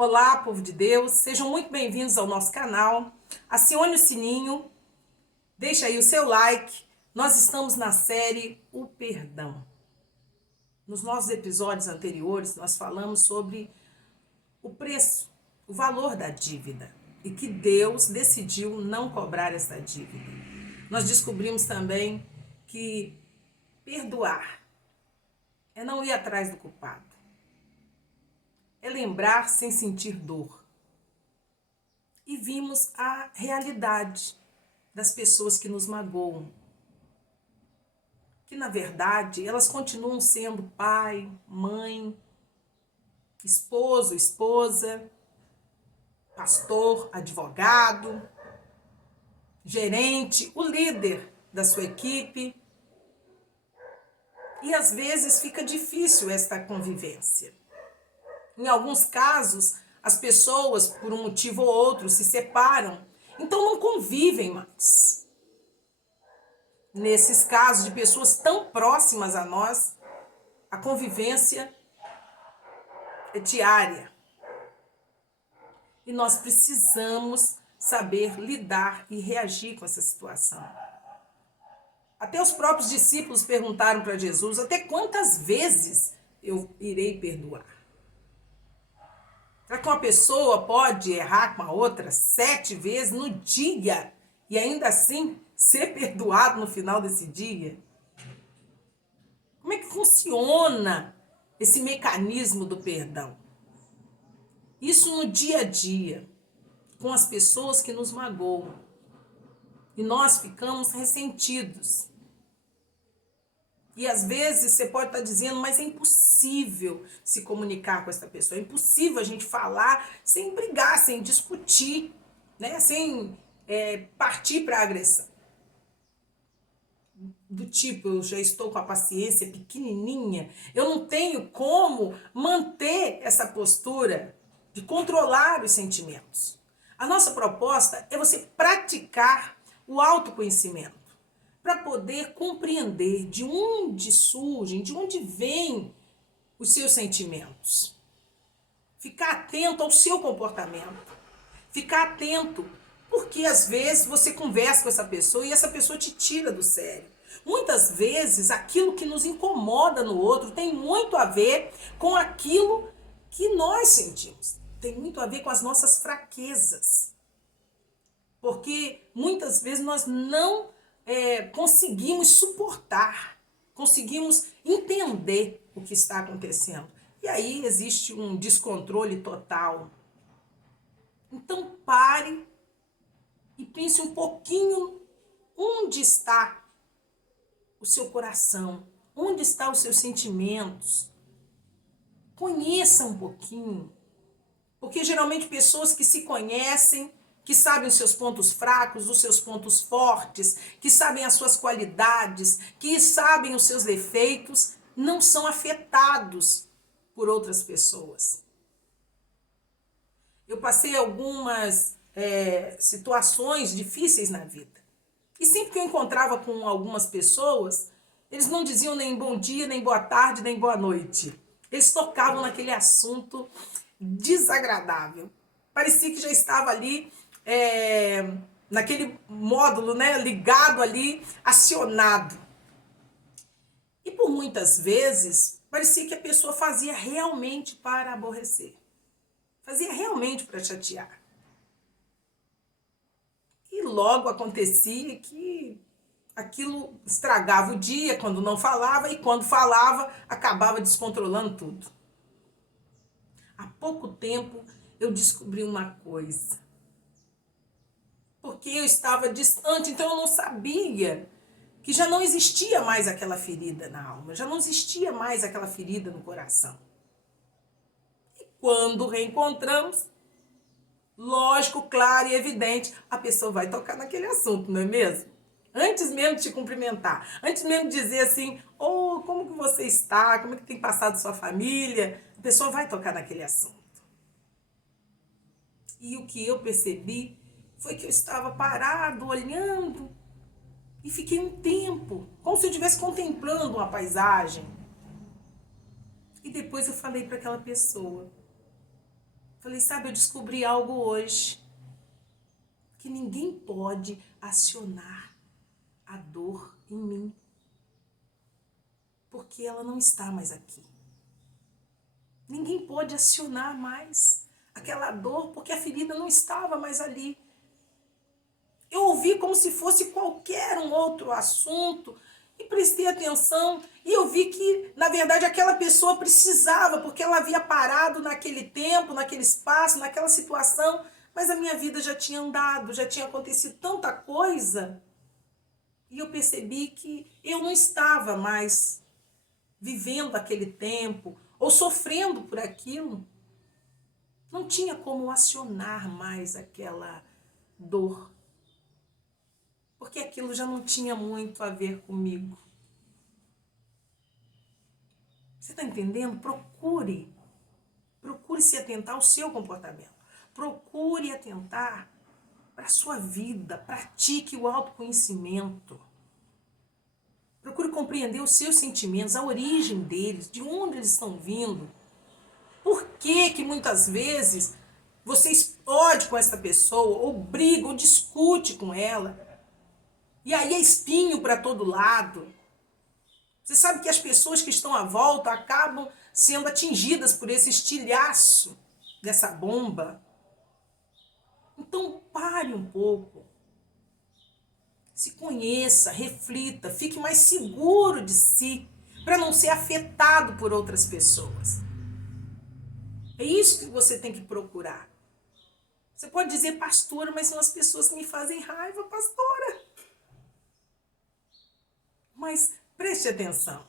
Olá, povo de Deus, sejam muito bem-vindos ao nosso canal. Acione o sininho, deixa aí o seu like. Nós estamos na série O Perdão. Nos nossos episódios anteriores, nós falamos sobre o preço, o valor da dívida e que Deus decidiu não cobrar essa dívida. Nós descobrimos também que perdoar é não ir atrás do culpado. É lembrar sem sentir dor. E vimos a realidade das pessoas que nos magoam. Que, na verdade, elas continuam sendo pai, mãe, esposo, esposa, pastor, advogado, gerente, o líder da sua equipe. E, às vezes, fica difícil esta convivência. Em alguns casos, as pessoas, por um motivo ou outro, se separam, então não convivem mais. Nesses casos de pessoas tão próximas a nós, a convivência é diária. E nós precisamos saber lidar e reagir com essa situação. Até os próprios discípulos perguntaram para Jesus: até quantas vezes eu irei perdoar? Será que uma pessoa pode errar com a outra 7 vezes no dia e ainda assim ser perdoado no final desse dia? Como é que funciona esse mecanismo do perdão? Isso no dia a dia, com as pessoas que nos magoam. E nós ficamos ressentidos. E às vezes você pode estar dizendo, mas é impossível se comunicar com essa pessoa. É impossível a gente falar sem brigar, sem discutir, né? Sem partir para a agressão. Do tipo, eu já estou com a paciência pequenininha, eu não tenho como manter essa postura de controlar os sentimentos. A nossa proposta é você praticar o autoconhecimento, para poder compreender de onde surgem, de onde vêm os seus sentimentos. Ficar atento ao seu comportamento. Ficar atento, porque às vezes você conversa com essa pessoa e essa pessoa te tira do sério. Muitas vezes aquilo que nos incomoda no outro tem muito a ver com aquilo que nós sentimos. Tem muito a ver com as nossas fraquezas. Porque muitas vezes nós não conseguimos suportar, conseguimos entender o que está acontecendo. E aí existe um descontrole total. Então pare e pense um pouquinho onde está o seu coração, onde estão os seus sentimentos. Conheça um pouquinho, porque geralmente pessoas que se conhecem, que sabem os seus pontos fracos, os seus pontos fortes, que sabem as suas qualidades, que sabem os seus defeitos, não são afetados por outras pessoas. Eu passei algumas situações difíceis na vida. E sempre que eu encontrava com algumas pessoas, eles não diziam nem bom dia, nem boa tarde, nem boa noite. Eles tocavam naquele assunto desagradável. Parecia que já estava ali naquele módulo, né, ligado ali, acionado. E por muitas vezes, parecia que a pessoa fazia realmente para aborrecer. Fazia realmente para chatear. E logo acontecia que aquilo estragava o dia quando não falava e quando falava acabava descontrolando tudo. Há pouco tempo eu descobri uma coisa. Porque eu estava distante, então eu não sabia que já não existia mais aquela ferida na alma, já não existia mais aquela ferida no coração. E quando reencontramos, lógico, claro e evidente, a pessoa vai tocar naquele assunto, não é mesmo? Antes mesmo de te cumprimentar, antes mesmo de dizer assim, como que você está, como é que tem passado sua família, a pessoa vai tocar naquele assunto. E o que eu percebi foi que eu estava parado, olhando, e fiquei um tempo, como se eu estivesse contemplando uma paisagem. E depois eu falei para aquela pessoa, Falei, sabe, eu descobri algo hoje, que ninguém pode acionar a dor em mim, porque ela não está mais aqui. Ninguém pode acionar mais aquela dor, porque a ferida não estava mais ali. Eu ouvi como se fosse qualquer um outro assunto e prestei atenção e eu vi que, na verdade, aquela pessoa precisava, porque ela havia parado naquele tempo, naquele espaço, naquela situação, mas a minha vida já tinha andado, já tinha acontecido tanta coisa e eu percebi que eu não estava mais vivendo aquele tempo ou sofrendo por aquilo. Não tinha como acionar mais aquela dor, porque aquilo já não tinha muito a ver comigo. Você está entendendo? Procure se atentar ao seu comportamento. Procure atentar para a sua vida. Pratique o autoconhecimento. Procure compreender os seus sentimentos, a origem deles, de onde eles estão vindo. Por que muitas vezes você explode com essa pessoa, ou briga, ou discute com ela, e aí é espinho para todo lado? Você sabe que as pessoas que estão à volta acabam sendo atingidas por esse estilhaço dessa bomba. Então pare um pouco. Se conheça, reflita, fique mais seguro de si, para não ser afetado por outras pessoas. É isso que você tem que procurar. Você pode dizer, pastora, mas são as pessoas que me fazem raiva, pastora. Mas preste atenção.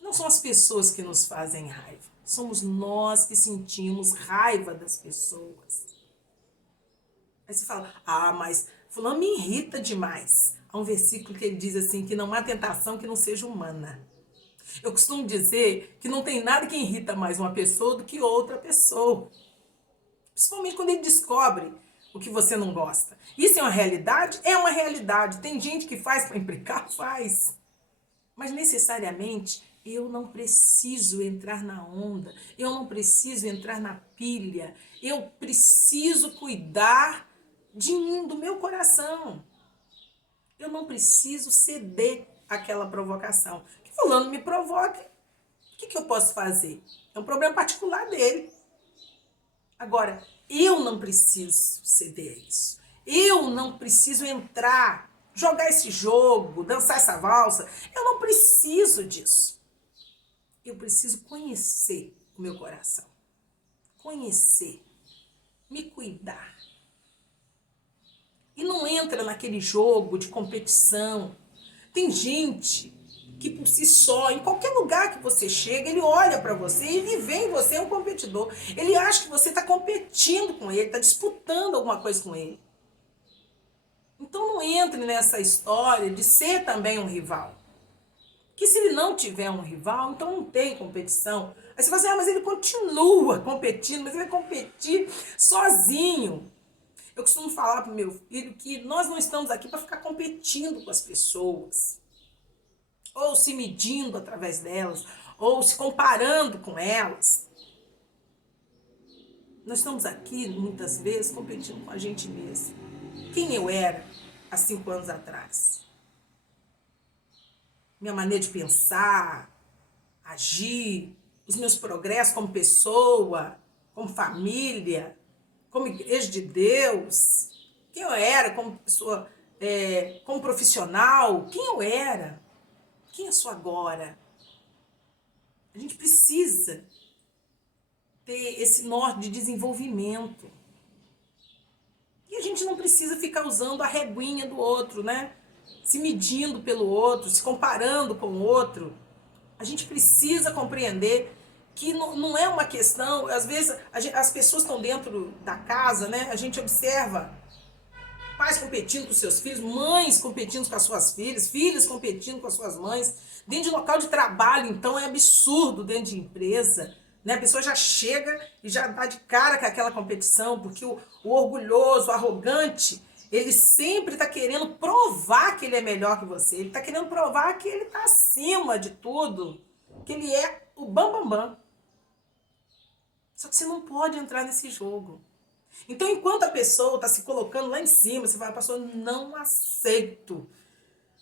Não são as pessoas que nos fazem raiva. Somos nós que sentimos raiva das pessoas. Aí você fala, mas fulano me irrita demais. Há um versículo que ele diz assim, que não há tentação que não seja humana. Eu costumo dizer que não tem nada que irrita mais uma pessoa do que outra pessoa. Principalmente quando ele descobre o que você não gosta. Isso é uma realidade? É uma realidade. Tem gente que faz para implicar? Faz. Mas necessariamente eu não preciso entrar na onda. Eu não preciso entrar na pilha. Eu preciso cuidar de mim, do meu coração. Eu não preciso ceder àquela provocação. Que fulano me provoque, o que eu posso fazer? É um problema particular dele. Agora, eu não preciso ceder a isso. Eu não preciso entrar, jogar esse jogo, dançar essa valsa. Eu não preciso disso. Eu preciso conhecer o meu coração. Conhecer. Me cuidar. E não entra naquele jogo de competição. Tem gente que por si só, em qualquer lugar que você chega, ele olha para você e ele vê em você um competidor. Ele acha que você está competindo com ele, está disputando alguma coisa com ele. Então não entre nessa história de ser também um rival. Que se ele não tiver um rival, então não tem competição. Aí você fala assim, mas ele continua competindo, mas ele vai competir sozinho. Eu costumo falar para o meu filho que nós não estamos aqui para ficar competindo com as pessoas, ou se medindo através delas, ou se comparando com elas. Nós estamos aqui, muitas vezes, competindo com a gente mesmo. Quem eu era há 5 anos atrás? Minha maneira de pensar, agir, os meus progressos como pessoa, como família, como igreja de Deus, quem eu era como pessoa, como profissional, quem eu era, quem eu sou agora. A gente precisa ter esse norte de desenvolvimento. E a gente não precisa ficar usando a reguinha do outro, né? Se medindo pelo outro, se comparando com o outro. A gente precisa compreender que não é uma questão, às vezes as pessoas estão dentro da casa, né? A gente observa pais competindo com seus filhos, mães competindo com as suas filhas, filhas competindo com as suas mães. Dentro de local de trabalho, então, é absurdo dentro de empresa. Né? A pessoa já chega e já dá de cara com aquela competição, porque o orgulhoso, o arrogante, ele sempre está querendo provar que ele é melhor que você. Ele está querendo provar que ele está acima de tudo, que ele é o bambambam. Só que você não pode entrar nesse jogo. Então, enquanto a pessoa está se colocando lá em cima, você fala, pastor, não aceito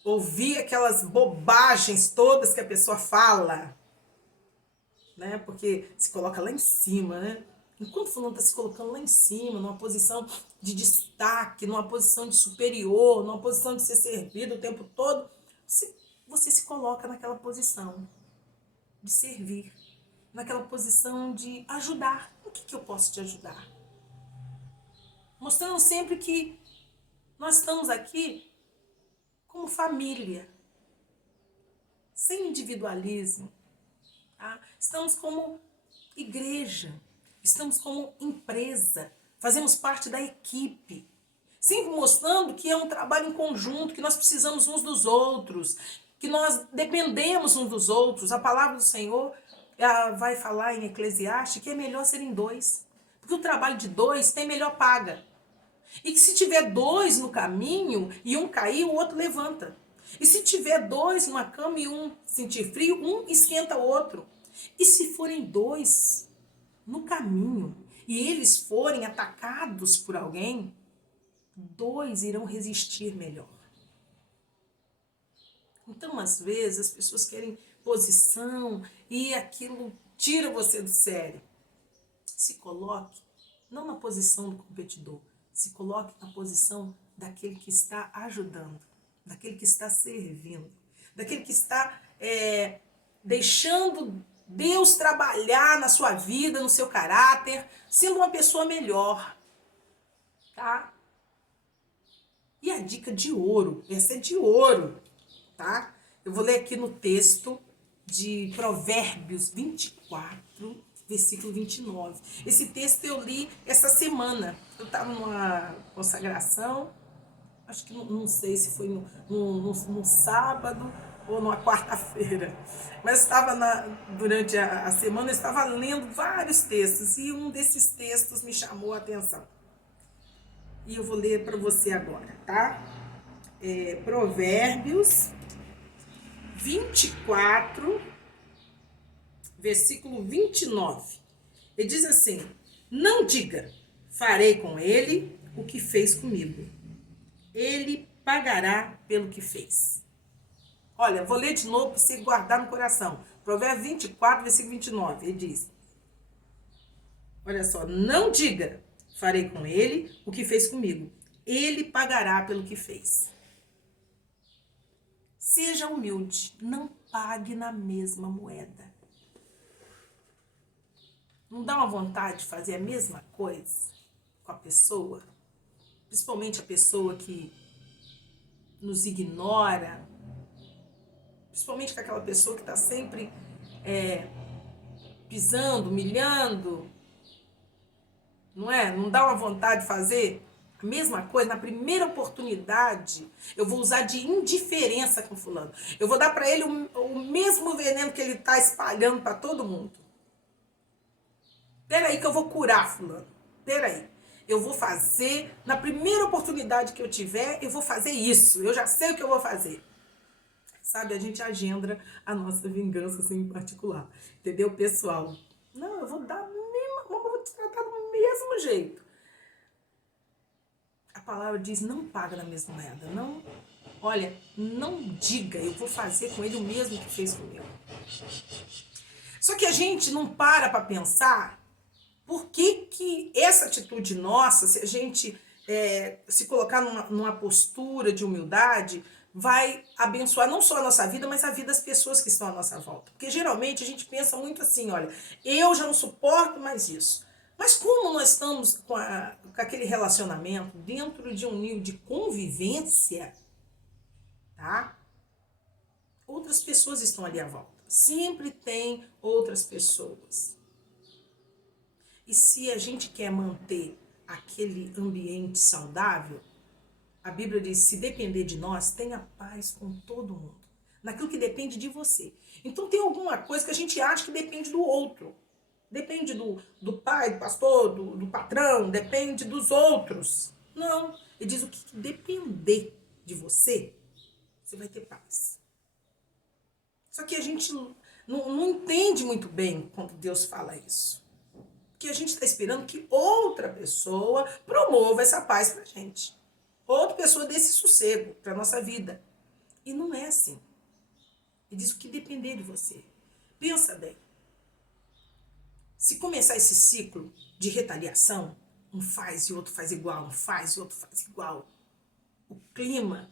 ouvir aquelas bobagens todas que a pessoa fala, né? Porque se coloca lá em cima, né? Enquanto o fulano está se colocando lá em cima, numa posição de destaque, numa posição de superior, numa posição de ser servido o tempo todo, você se coloca naquela posição de servir, naquela posição de ajudar. O que eu posso te ajudar? Mostrando sempre que nós estamos aqui como família, sem individualismo. Tá? Estamos como igreja, estamos como empresa, fazemos parte da equipe. Sempre mostrando que é um trabalho em conjunto, que nós precisamos uns dos outros, que nós dependemos uns dos outros. A palavra do Senhor vai falar em Eclesiastes que é melhor serem dois, porque o trabalho de dois tem melhor paga. E que se tiver dois no caminho e um cair, o outro levanta. E se tiver dois numa cama e um sentir frio, um esquenta o outro. E se forem dois no caminho e eles forem atacados por alguém, dois irão resistir melhor. Então, às vezes, as pessoas querem posição e aquilo tira você do sério. Se coloque não na posição do competidor, se coloque na posição daquele que está ajudando, daquele que está servindo, daquele que está deixando Deus trabalhar na sua vida, no seu caráter, sendo uma pessoa melhor, tá? E a dica de ouro, essa é de ouro, tá? Eu vou ler aqui no texto de Provérbios 24, versículo 29. Esse texto eu li essa semana. Eu estava numa consagração, acho que não sei se foi no sábado ou numa quarta-feira. Mas durante a semana eu estava lendo vários textos e um desses textos me chamou a atenção. E eu vou ler para você agora, tá? Provérbios 24, versículo 29. Ele diz assim: não diga, farei com ele o que fez comigo. Ele pagará pelo que fez. Olha, vou ler de novo para você guardar no coração. Provérbios 24, versículo 29. Ele diz: olha só, não diga, farei com ele o que fez comigo. Ele pagará pelo que fez. Seja humilde, não pague na mesma moeda. Não dá uma vontade de fazer a mesma coisa com a pessoa? Principalmente a pessoa que nos ignora. Principalmente com aquela pessoa que está sempre pisando, humilhando. Não é? Não dá uma vontade de fazer a mesma coisa? Na primeira oportunidade, eu vou usar de indiferença com fulano. Eu vou dar para ele o mesmo veneno que ele está espalhando para todo mundo. Peraí que eu vou curar fulano. Peraí. Eu vou fazer, na primeira oportunidade que eu tiver, eu vou fazer isso. Eu já sei o que eu vou fazer. Sabe, a gente agenda a nossa vingança assim em particular. Entendeu, pessoal? Não, eu vou dar eu vou te tratar do mesmo jeito. A palavra diz, não paga na mesma moeda. Não, olha, não diga, eu vou fazer com ele o mesmo que fez comigo. Só que a gente não para pensar por que essa atitude nossa, se a gente se colocar numa postura de humildade, vai abençoar não só a nossa vida, mas a vida das pessoas que estão à nossa volta. Porque geralmente a gente pensa muito assim, olha, eu já não suporto mais isso. Mas como nós estamos com aquele relacionamento dentro de um nível de convivência, tá? Outras pessoas estão ali à volta. Sempre tem outras pessoas. E se a gente quer manter aquele ambiente saudável, a Bíblia diz, se depender de nós, tenha paz com todo mundo. Naquilo que depende de você. Então tem alguma coisa que a gente acha que depende do outro. Depende do pai, do pastor, do patrão, depende dos outros. Não. Ele diz, o que depender de você, você vai ter paz. Só que a gente não entende muito bem quando Deus fala isso. Porque a gente está esperando que outra pessoa promova essa paz pra gente. Outra pessoa dê esse sossego pra nossa vida. E não é assim. Ele diz o que depender de você. Pensa bem. Se começar esse ciclo de retaliação, um faz e outro faz igual, um faz e outro faz igual, o clima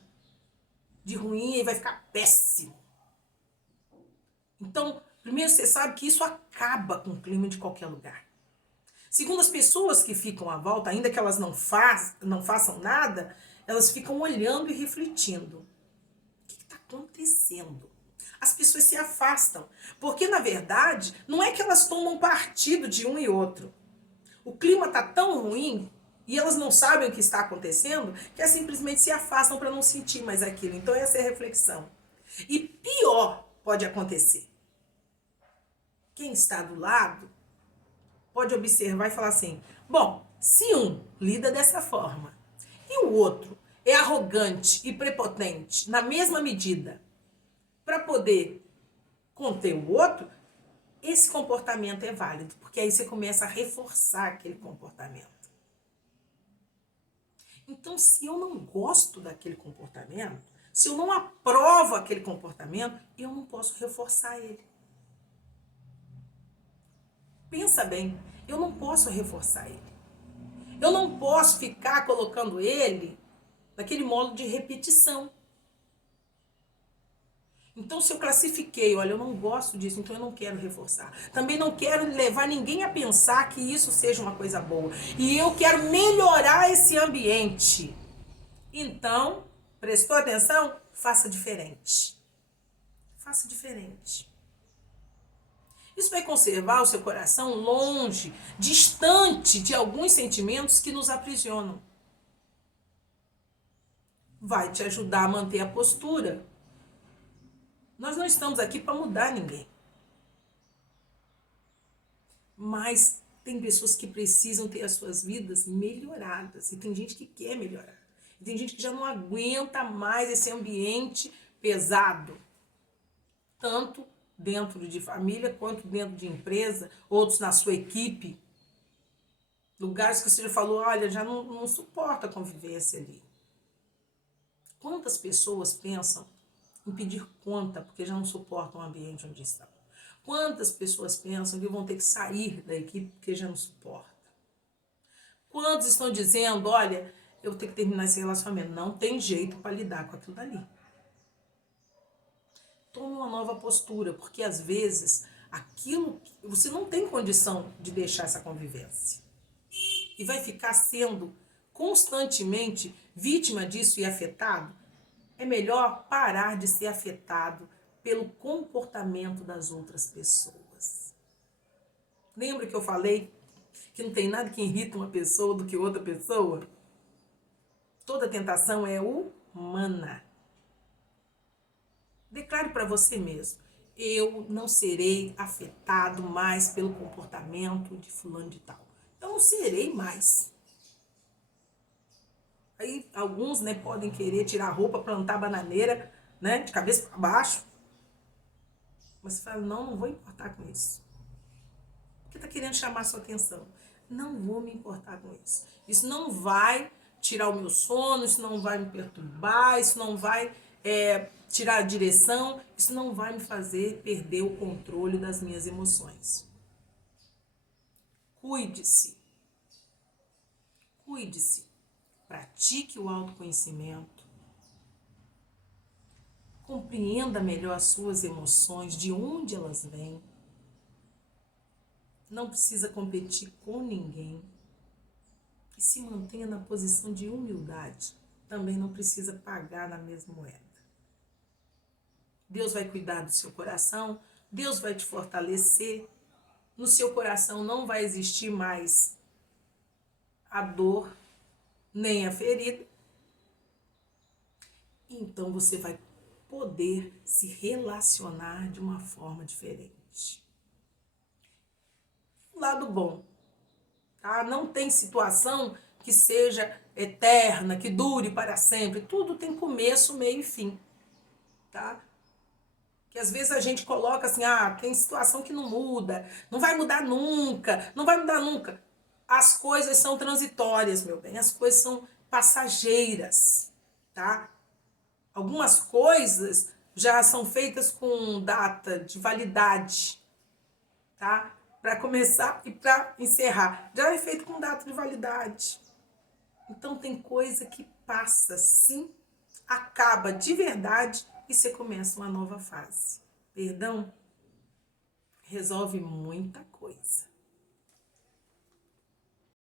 de ruim vai ficar péssimo. Então, primeiro você sabe que isso acaba com o clima de qualquer lugar. Segundo, as pessoas que ficam à volta, ainda que elas não façam nada, elas ficam olhando e refletindo. O que está acontecendo? As pessoas se afastam, porque na verdade não é que elas tomam partido de um e outro. O clima está tão ruim e elas não sabem o que está acontecendo que elas simplesmente se afastam para não sentir mais aquilo. Então essa é a reflexão. E pior pode acontecer. Quem está do lado pode observar e falar assim, bom, se um lida dessa forma e o outro é arrogante e prepotente na mesma medida para poder conter o outro, esse comportamento é válido, porque aí você começa a reforçar aquele comportamento. Então, se eu não gosto daquele comportamento, se eu não aprovo aquele comportamento, eu não posso reforçar ele. Pensa bem, eu não posso reforçar ele. Eu não posso ficar colocando ele naquele modo de repetição. Então, se eu classifiquei, olha, eu não gosto disso, então eu não quero reforçar. Também não quero levar ninguém a pensar que isso seja uma coisa boa. E eu quero melhorar esse ambiente. Então, prestou atenção? Faça diferente. Faça diferente. Isso vai conservar o seu coração longe, distante de alguns sentimentos que nos aprisionam. Vai te ajudar a manter a postura. Nós não estamos aqui para mudar ninguém. Mas tem pessoas que precisam ter as suas vidas melhoradas. E tem gente que quer melhorar. E tem gente que já não aguenta mais esse ambiente pesado. Tanto dentro de família quanto dentro de empresa. Outros na sua equipe. Lugares que você já falou, olha, já não suporta a convivência ali. Quantas pessoas pensam em pedir conta porque já não suportam o ambiente onde estão? Quantas pessoas pensam que vão ter que sair da equipe porque já não suportam? Quantos estão dizendo, olha, eu vou ter que terminar esse relacionamento? Não tem jeito para lidar com aquilo dali. Tome uma nova postura, porque às vezes aquilo você não tem condição de deixar essa convivência. E vai ficar sendo constantemente vítima disso e afetado. É melhor parar de ser afetado pelo comportamento das outras pessoas. Lembra que eu falei que não tem nada que irrita uma pessoa do que outra pessoa? Toda tentação é humana. Declare para você mesmo, eu não serei afetado mais pelo comportamento de fulano de tal. Eu não serei mais. Aí alguns, né, podem querer tirar a roupa, plantar a bananeira, né, de cabeça para baixo. Mas você fala, não vou importar com isso. Porque está querendo chamar a sua atenção. Não vou me importar com isso. Isso não vai tirar o meu sono, isso não vai me perturbar, isso não vai tirar a direção, isso não vai me fazer perder o controle das minhas emoções. Cuide-se. Cuide-se. Pratique o autoconhecimento. Compreenda melhor as suas emoções, de onde elas vêm. Não precisa competir com ninguém. E se mantenha na posição de humildade. Também não precisa pagar na mesma moeda. Deus vai cuidar do seu coração, Deus vai te fortalecer. No seu coração não vai existir mais a dor, nem a ferida. Então você vai poder se relacionar de uma forma diferente. Lado bom, tá? Não tem situação que seja eterna, que dure para sempre. Tudo tem começo, meio e fim, tá? Que às vezes a gente coloca assim, tem situação que não muda, não vai mudar nunca, não vai mudar nunca. As coisas são transitórias, meu bem, as coisas são passageiras, tá? Algumas coisas já são feitas com data de validade, tá? Para começar e para encerrar. Já é feito com data de validade. Então tem coisa que passa sim, acaba de verdade e você começa uma nova fase. Perdão resolve muita coisa.